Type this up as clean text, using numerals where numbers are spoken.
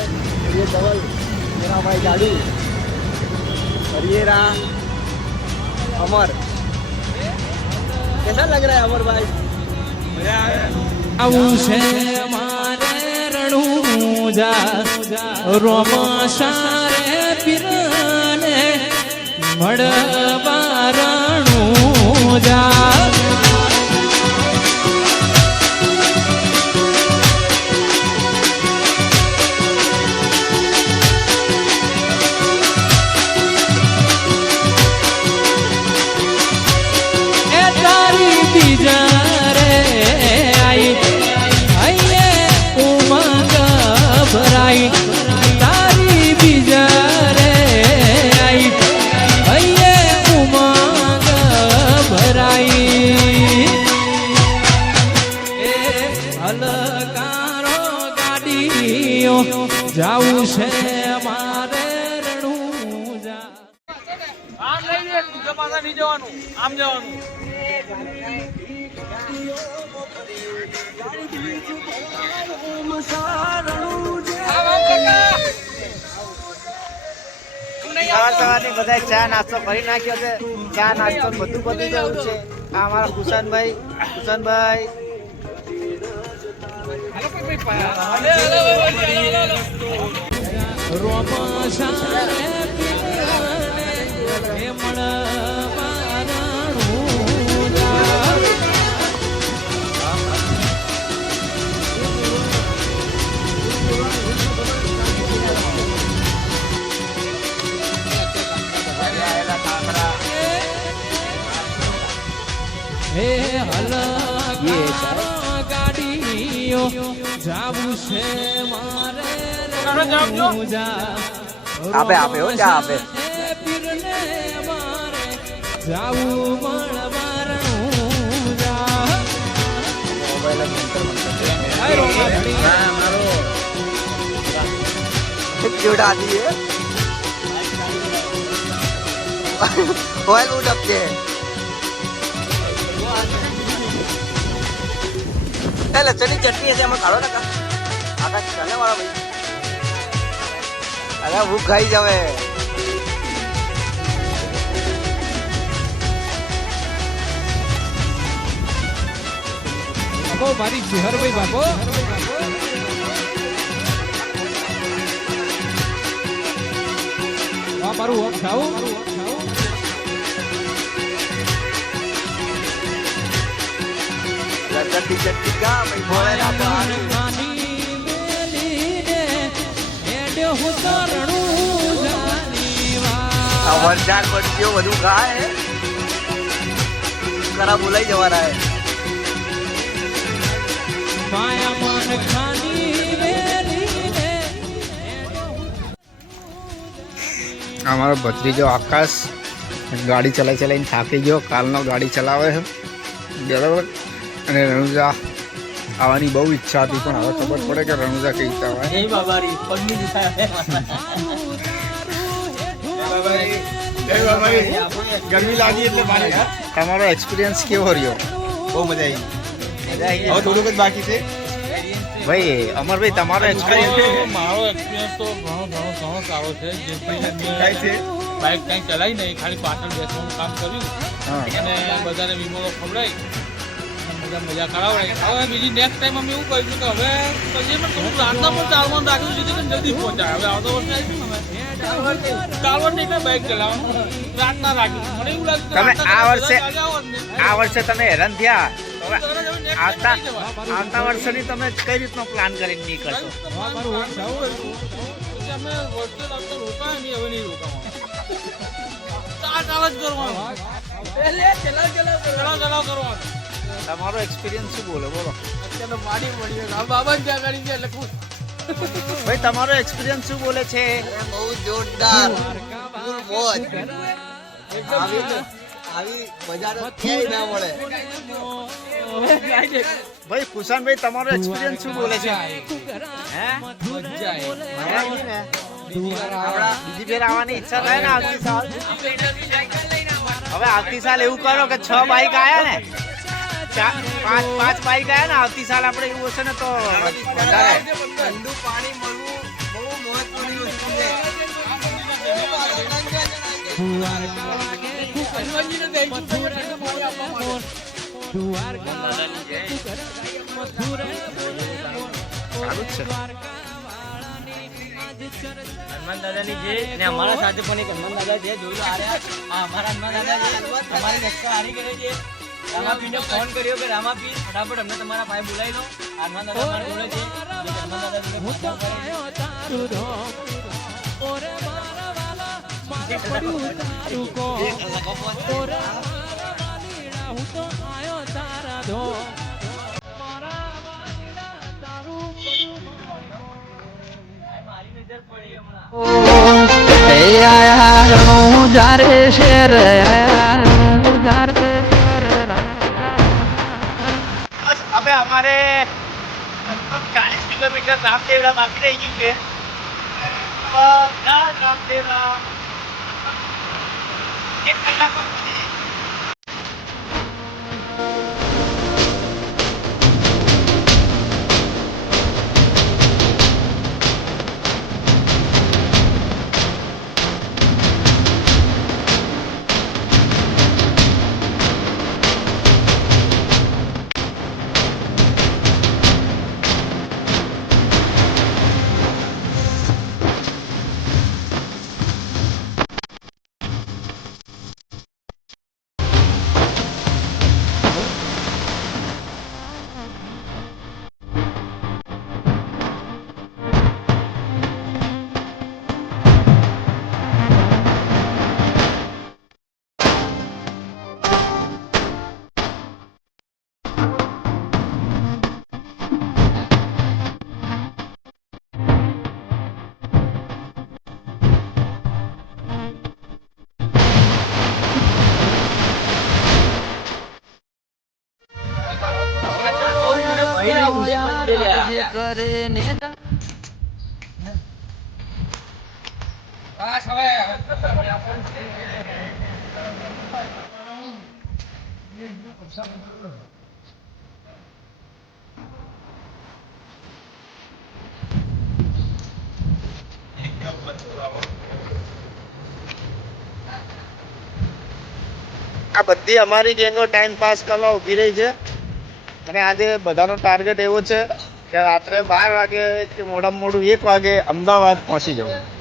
ये डबल मेरा भाई गाड़ी और ये रहा अमर। कैसा लग रहा है अमर भाई? मारे रणुजा रोमाशारे पिरने मड़बारणुजा तारी बिजरे आई भैये उमंग भराई ए हलकारो गाड़ियों जाऊ छे मारे रણુજા આમ લઈ લે બીજા પાછા નહીં જવાનું આમ જવાનું સવારની બધા ચા નાસ્તો કરી નાખ્યો છે. ચા નાસ્તો બધું પતી ગયું છે. આ અમારા કુશાનભાઈ હે હલકા ગાડીઓ જાવું છે મારે રણુજા આપે હો ચા આપે. પીરને મારે જાવું મળવારણુજા જોડા દીએ ઓઇલ ઉડપ છે. એટલે ચની ચટણી છે એમાં કાઢો ને આકાશ ચાલે વાળા ભાઈ. અરે ભૂખ ખાઈ જાવે. બાપો મારી જીહરભાઈ બાપો આ મારું ઓમ ખાવું ચટણી કા ભાઈ ભોળે ના વરસાદ પડ્યો બધું ખાય કરા બોલાઈ જવાના હે. અમારો ભત્રીજો આકાશ ગાડી ચલાવીને થાકી ગયો. કાલનો ગાડી ચલાવે છે બરાબર. અને રણુજા આવવાની બહુ ઈચ્છા હતી પણ હવે ખબર પડે કે રણુજા કઈ રીતે આવે. ગરમી લાગી એટલે તમારો એક્સપિરિયન્સ કેવો રહ્યો? બહુ મજા આવી. હવે થોડુંક જ બાકી છે ભાઈ અમરભાઈ તમારો એક્સપિરિયન્સ? મારો એક્સપિરિયન્સ તો ઘણો સારો છે. જે થાય છે બાઇક કંઈ ચલાવી નહીં, ખાલી પાછળ બેસવાનું કામ કર્યું અને બધાને વીમો ખવડાવી મજા કરાવડાવી. હવે બીજી નેક્સ્ટ ટાઈમ અમે એવું કહીશું કે હવે પછી પણ થોડુંક રાતના પણ ચાલવાનું રાખ્યું છે કે જલ્દી પહોંચાય. હવે આવતો વર્ષે આવીશું ને ચાલવાનું નહીં, બાઇક ચલાવવાનું રાતના રાખ્યું. મને એવું લાગ્યું તમે આ વર્ષે તમે હેરાન થયા. હવે આવતા વર્ષની તમે કઈ રીતનો પ્લાન કરીને નીકળશો? અમે વર્ષે રાતના રોકાય નહીં, હવે નહીં રોકાવાનું. ચાલ જ કરવાનું, ચલાવ કરવાનું. તમારો એક્સપિરિયન્સ શું બોલો? બોલો ભાઈ તમારો એક્સપિરિયન્સ શું બોલે છે? બહુ જોરદાર આવી મજા ક્યાંય ના મળે. ભાઈ કુશાનભાઈ તમારો એક્સપિરિયન્સ શું બોલે છે? હે બીજી ફેર આવવાની ઈચ્છા થાય ને આવતી સાલ? હવે આવતી સાલ એવું કરો કે 6 બાઈક આયા ને, 5 બાઈક આયા ને આવતી સાલ આપણે એવું હશે ને તો વધારે ઠંડુ પાણી મળવું બહુ દ્વારકા વાગે હનુમાનજીને દઈ દીધું છે, પાણી આપવા માટે. દ્વારકા વાગે મથુરે સારું જ છે. હનુમાન દાદાની જે ને અમારા સાથે પણ એક હનુમાન દાદા છે જોયું આ રહ્યા. આ અમારા હનુમાન દાદા છે અમારી રક્ષા હારી કરે છે. રામાપીરને ફોન કર્યો કે રામાપીર ફટાફટ અમને તમારા પાસે બોલાવી લો. આ હનુમાન દાદા અમારે બોલે છે જે હનુમાન દાદા જોડે હું તો ફોન કરે છે. આયો તારું ધોમ ઓરે મારા વાલા મારે પડ્યું તારું કોમ ઓરે મારા વાલીડા હું તો આયો તારા ધોમ મારા વાલીડા તારું પડ્યું મારી નજર પડી હમણાં. જારે શેર હવે અમારે 40 કિલોમીટર રામદેવડા બાકી રહી ગયું છે. બધા રામદેવડા 1 કલાકમાં પહોંચી જાય. આ બધી અમારી ગેંગો ટાઈમ પાસ કરવા ઊભી રહી છે અને આજે બધાનો ટાર્ગેટ એવો છે કે રાત્રે 12 વાગે કે મોડામાં મોડું 1 વાગે અમદાવાદ પહોંચી જવું.